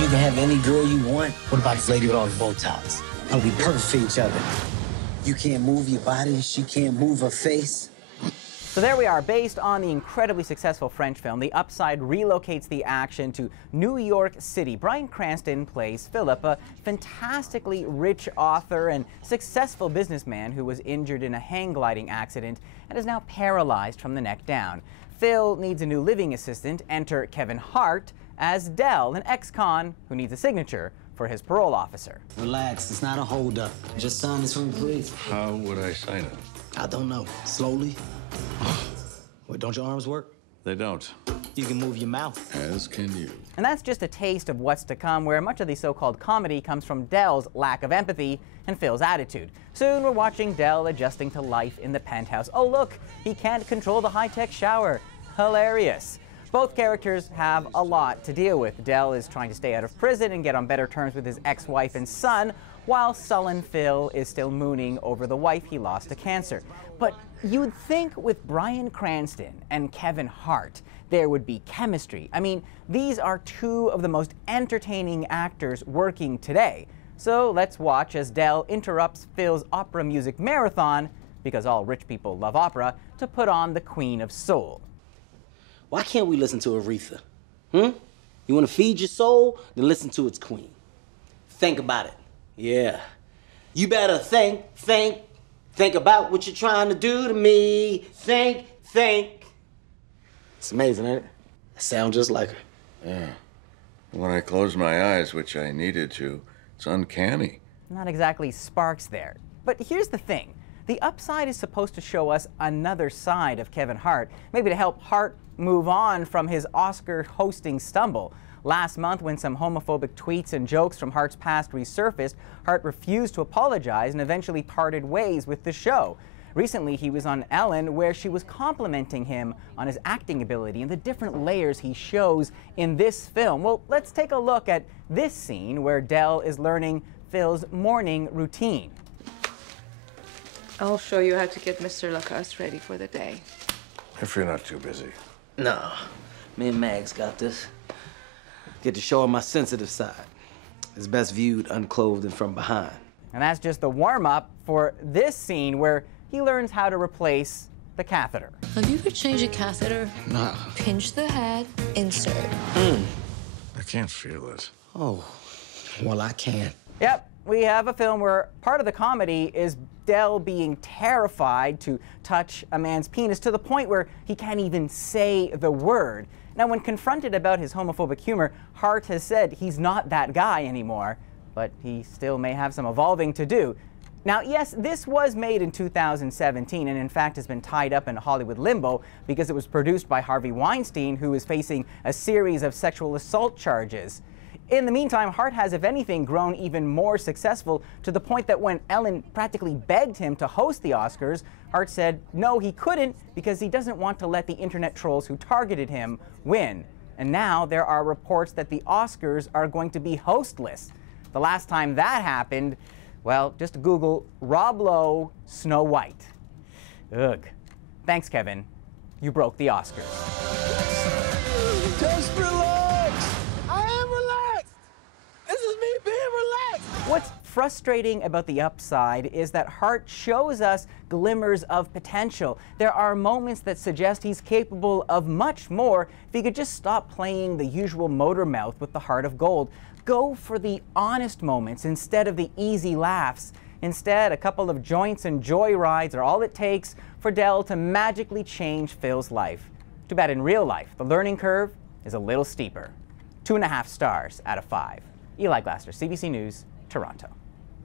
You can have any girl you want. What about this lady with all the bow ties? I'll be perfect for each other. You can't move your body, she can't move her face. So there we are. Based on the incredibly successful French film, The Upside relocates the action to New York City. Bryan Cranston plays Philip, a fantastically rich author and successful businessman who was injured in a hang gliding accident and is now paralyzed from the neck down. Phil needs a new living assistant. Enter Kevin Hart as Dell, an ex-con who needs a signature for his parole officer. Relax, it's not a holdup. Just sign this from the police. How would I sign it? I don't know. Slowly. What, don't your arms work? They don't. You can move your mouth. As can you. And that's just a taste of what's to come, where much of the so-called comedy comes from Dell's lack of empathy and Phil's attitude. Soon we're watching Dell adjusting to life in the penthouse. Oh look, he can't control the high-tech shower. Hilarious. Both characters have a lot to deal with. Dell is trying to stay out of prison and get on better terms with his ex-wife and son, while sullen Phil is still mooning over the wife he lost to cancer. But you'd think with Bryan Cranston and Kevin Hart, there would be chemistry. I mean, these are two of the most entertaining actors working today. So let's watch as Dell interrupts Phil's opera music marathon, because all rich people love opera, to put on the Queen of Soul. Why can't we listen to Aretha? You want to feed your soul? Then listen to its queen. Think about it. Yeah. You better think about what you're trying to do to me. Think. It's amazing, ain't it? I sound just like her. Yeah. When I close my eyes, which I needed to, it's uncanny. Not exactly sparks there. But here's the thing. The Upside is supposed to show us another side of Kevin Hart, maybe to help Hart move on from his Oscar hosting stumble. Last month, when some homophobic tweets and jokes from Hart's past resurfaced, Hart refused to apologize and eventually parted ways with the show. Recently, he was on Ellen, where she was complimenting him on his acting ability and the different layers he shows in this film. Well, let's take a look at this scene where Dell is learning Phil's morning routine. I'll show you how to get Mr. Lacoste ready for the day. If you're not too busy. Nah, me and Mags got this. Get to show him my sensitive side. It's best viewed unclothed and from behind. And that's just the warm-up for this scene where he learns how to replace the catheter. Have you ever changed a catheter? No. Pinch the head, insert. I can't feel it. Oh, well, I can. Yep, we have a film where part of the comedy is Dell being terrified to touch a man's penis to the point where he can't even say the word. Now, when confronted about his homophobic humor, Hart has said he's not that guy anymore, but he still may have some evolving to do. Now, yes, this was made in 2017 and in fact has been tied up in Hollywood limbo because it was produced by Harvey Weinstein, who is facing a series of sexual assault charges. In the meantime, Hart has, if anything, grown even more successful to the point that when Ellen practically begged him to host the Oscars, Hart said no, he couldn't because he doesn't want to let the internet trolls who targeted him win. And now there are reports that the Oscars are going to be hostless. The last time that happened, well, just Google Rob Lowe, Snow White. Ugh. Thanks, Kevin. You broke the Oscars. Just relax. I am relaxed. This is me being relaxed. What's frustrating about The Upside is that Hart shows us glimmers of potential. There are moments that suggest he's capable of much more if he could just stop playing the usual motor mouth with the heart of gold. Go for the honest moments instead of the easy laughs. Instead, a couple of joints and joy rides are all it takes for Dell to magically change Phil's life. Too bad in real life, the learning curve is a little steeper. 2.5 stars out of 5. Eli Glasser, CBC News, Toronto.